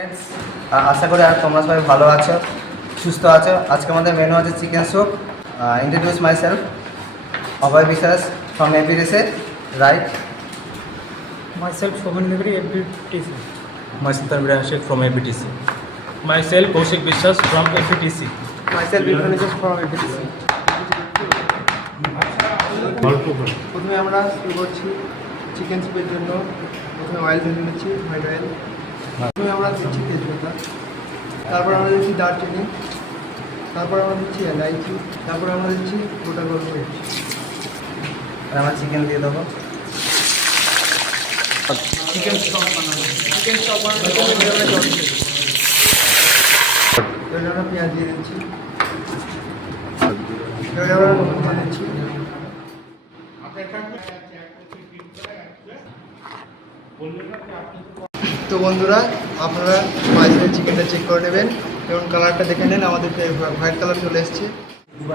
Friends आशा करी तुम्हारा सबाई भालो आछो सुस्थ आछो। आज के हमारे मेनू आछे chicken soup. Introduce myself Abhay Vishwas from APTC right. Myself Shoban Nagari, APTC. Myself Tanvir Ashik from APTC. Myself Kaushik Bishwas from APTC. Myself Vishwanuj from APTC. প্রথমে আমরা শুরু করছি চিকেন স্যুপের জন্য। প্রথমে অয়েল ভেজে নিচ্ছি, হোয়াইট অয়েল। প্রথমে আমরা দিচ্ছি তেজপাতা, তারপর আমরা দিচ্ছি দারচিনি, তারপর আমরা দিচ্ছি এলাইচি, তারপর আমরা দিচ্ছি গোটা গোলমরিচ। আর আমরা চিকেন দিয়ে দেবো। Chicken stock বানাবো। Chicken stock বানাবো। এবার আমরা পেঁয়াজ দিয়ে দিচ্ছি, এবার আমরা লবণ দিয়ে দিচ্ছি। তো বন্ধুরা, আপনারা মাঝে চিকেনটা চেক করে নেবেন এবং কালারটা দেখে নেন। আমাদের হোয়াইট কালার চলে এসছে।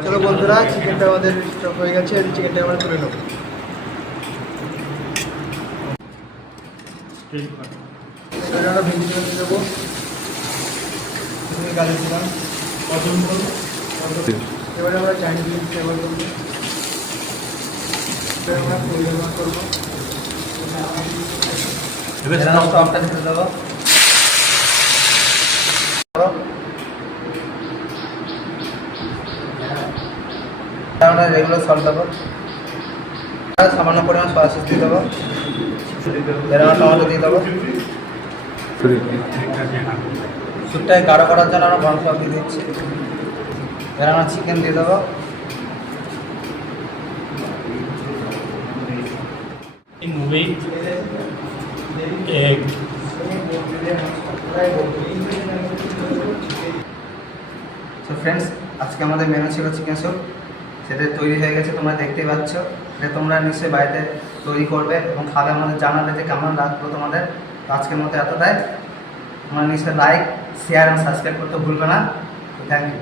চলো বন্ধুরা, চিকেনটা আমাদের স্টক হয়ে গেছে। চিকেনটা আমরা তুলে নেব। এবার আমরা ভেজিটেবল দেবো। প্রথমে গাজর দিলাম, এবারে আমরা চাইনিজ মিক্স ব্যবহার করবো। এবার আমরা ফুল ব্যবহার করবো। সবটা ছেড়ে দেবো। আমরা রেগুলার সল্ট দেবো, সামান্য পরিমাণ সয়া সস দিয়ে দেবো। এবার আমরা টমেটো দিয়ে দেবো। স্যুপটাকে গাঢ় করার জন্য আমরা গরম মশলা দিয়ে দিচ্ছি। এবার আমরা চিকেন দিয়ে দেবো। With egg. সো ফ্রেন্ডস, আজকে আমাদের মেনু ছিল চিকেন স্যুপ। সেটা তৈরি হয়ে গেছে, তোমরা দেখতেই পাচ্ছ। এটা তোমরা নিশ্চয়ই বাড়িতে তৈরি করবে এবং খাবে। আমাদের জানাবে যে কেমন লাগলো তোমাদের। আজকের মতো এতটাই। তোমরা নিশ্চয়ই লাইক, শেয়ার এবং সাবস্ক্রাইব করতে ভুলবে না। Thank you.